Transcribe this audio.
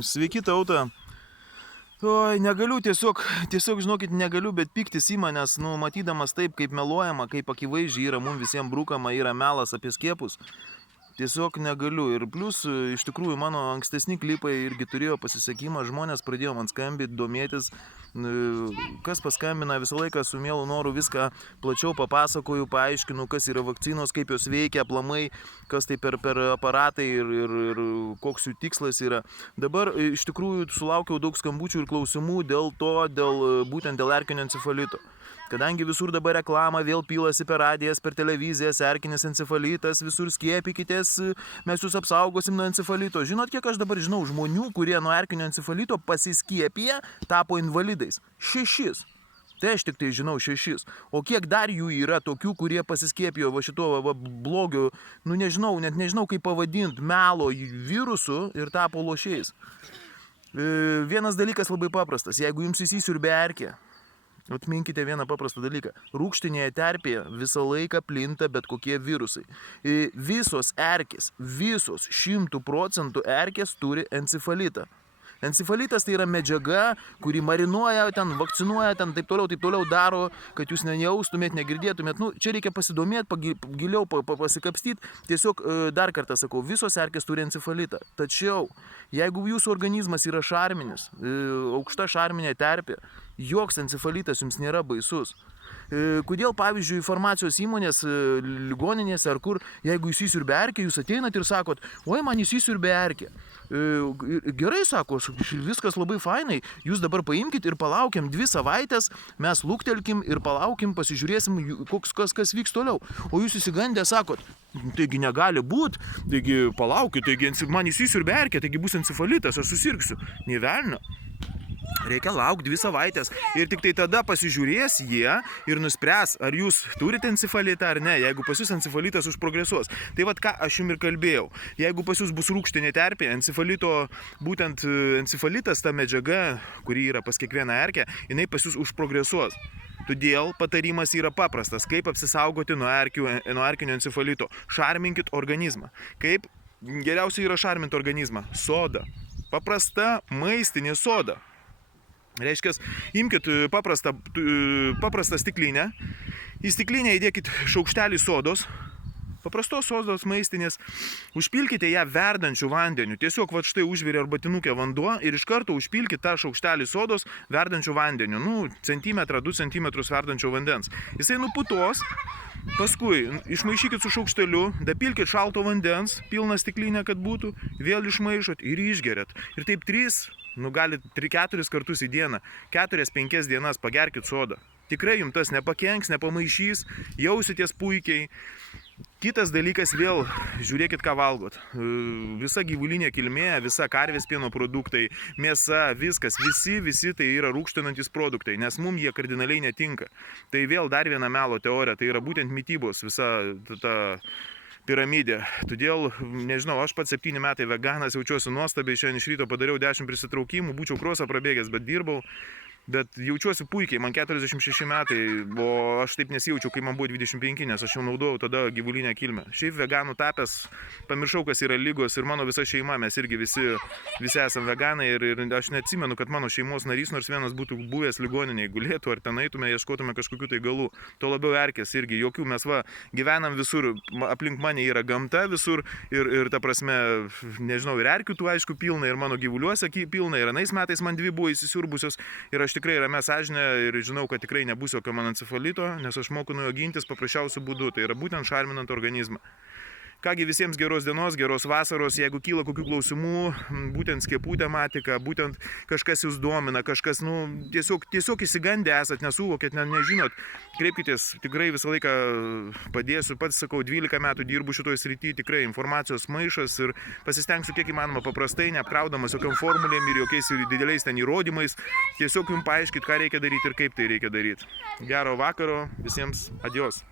Sveiki tauta. Oi, negaliu tiesiog, žinokit, negaliu, bet piktis į manęs, matydamas taip, kaip meluojama, kaip akivaizdžiai yra mums visiems brūkama, yra melas apie skiepus. Tiesiog negaliu. Ir plus, iš tikrųjų, mano ankstesni klipai irgi turėjo pasisekimą, žmonės pradėjo man skambinti, domėtis, kas paskambina, visą laiką su mielu noru viską plačiau papasakoju, paaiškinu, kas yra vakcinos, kaip jos veikia, aplamai, kas tai per aparatai ir koks jų tikslas yra. Dabar iš tikrųjų sulaukiau daug skambučių ir klausimų būtent dėl erkinio encefalito. Kadangi visur dabar reklama vėl pilasi per radijas, per televizijas, erkinis encefalitas, visur skiepykitės, mes jūs apsaugosim nuo encefalito. Žinot, kiek aš dabar žinau žmonių, kurie nuo erkinio encefalito pasiskiepė, tapo invalidais? 6. Tai aš tik tai žinau 6. O kiek dar jų yra tokių, kurie pasiskiepijo šituo blogiu, net nežinau kaip pavadinti, melo virusu ir tapo lošiais. Vienas dalykas labai paprastas, jeigu jums įsisiurbė erkė, atminkite vieną paprastą dalyką. Rūgštinėje terpėje visą laiką plinta bet kokie virusai. Visos erkės, 100% erkės turi encefalitą. Encefalitas tai yra medžiaga, kuri marinuoja, vakcinuoja, taip toliau daro, kad jūs nejaustumėt, negirdėtumėt. Čia reikia pasidomėti, giliau pasikapstyti. Tiesiog dar kartą sakau, visos erkės turi encefalitą. Tačiau, jeigu jūsų organizmas yra šarminis, aukšta šarminė terpė, joks encefalitas jums nėra baisus. Kodėl, pavyzdžiui, farmacijos įmonės, ligoninėse ar kur, jeigu jūs įsiurbė erkę, jūs ateinat ir sakot, oi, man įsiurbė erkę. Gerai, sako, viskas labai fainai, jūs dabar paimkit ir palaukiam 2 savaitės, mes luktelkim ir palaukim, pasižiūrėsim, kas vyks toliau. O jūs įsigandę sakot, taigi negali būt, taigi palaukit, taigi man įsiurbė erkę, taigi bus encefalitas, aš susirgsiu. Nė velnio. Reikia laukti 2 savaitės ir tik tai tada pasižiūrės jie ir nuspręs, ar jūs turite encefalitą ar ne, jeigu pas jūs encefalitas užprogresuos. Tai ką aš jums ir kalbėjau, jeigu pas jūs bus rūgštinė terpė, būtent encefalitas, ta medžiaga, kuri yra pas kiekvieną erkę, jinai pas jūs užprogresuos. Todėl patarimas yra paprastas, kaip apsisaugoti nuo erkinio encefalito. Šarminkit organizmą. Kaip geriausia yra šarminti organizmą? Soda. Paprasta maistinė soda. Reiškia, imkit paprastą stiklinę, į stiklinę įdėkit šaukštelį sodos, paprastos sodos maistinės, užpilkite ją verdančių vandeniu, tiesiog štai užvirė arbatinukė vanduo ir iš karto užpilkite tą šaukštelį sodos verdančių vandeniu, centimetrą, 2 centimetrus verdančio vandens. Jisai nuputos, paskui išmaišykit su šaukšteliu, dapilkit šalto vandens, pilną stiklinę, kad būtų, vėl išmaišot ir išgeriat. Ir taip 3-4 kartus į dieną, 4-5 dienas pagerkit sodą. Tikrai jums tas nepakenks, nepamaišys, jausitės puikiai. Kitas dalykas vėl, žiūrėkit, ką valgot. Visa gyvulinė kilmė, visa karvės pieno produktai, mėsa, viskas, visi tai yra rūgštinantis produktai, nes mums jie kardinaliai netinka. Tai vėl dar viena melo teorija, tai yra būtent mitybos visa ta piramidė. Todėl, nežinau, aš pats 7 metai veganas, jaučiuosi nuostabiai, šiandien iš ryto padariau 10 prisitraukimų, būčiau krosą prabėgęs, bet dirbau. Bet jaučiuosi puikiai, man 46 metai, o aš taip nesijaučiau, kai man buvo 25, nes aš jau naudojau tada gyvulinę kilmę. Šiaip veganų tapęs, pamiršau, kas yra lygos ir mano visa šeima, mes irgi visi esam veganai ir aš neatsimenu, kad mano šeimos narys nors vienas būtų buvęs ligoniniai, gulėtų ar ten eitume, ieškotume kažkokių tai galų. Tuo labiau erkės irgi, jokių mes gyvenam visur, aplink mane yra gamta visur ir ta prasme, nežinau, ir erkių tų aišku pilna, ir mano gyvuliuose pilna, ir anais metais man 2 buvo įsisiurbusios ir aš tikrai ramia sąžinė ir žinau, kad tikrai nebus jokio man encefalito, nes aš moku nuo jo gintis paprasčiausiu būdu, tai yra būtent šarminant organizmą. Kągi visiems geros dienos, geros vasaros, jeigu kyla kokių klausimų, būtent skiepų tematika, būtent kažkas jūs domina, kažkas, tiesiog įsigandę esat, nesuvokėt, nežinot, kreipkitės, tikrai visą laiką padėsiu, pats sakau, 12 metų dirbu šitoj srity, tikrai informacijos maišas ir pasistengsiu kiek įmanoma paprastai, neapkraudamas jokiom formulėm ir jokiais dideliais ten įrodymais, tiesiog jums paaiškit, ką reikia daryti ir kaip tai reikia daryti. Gero vakaro, visiems adios.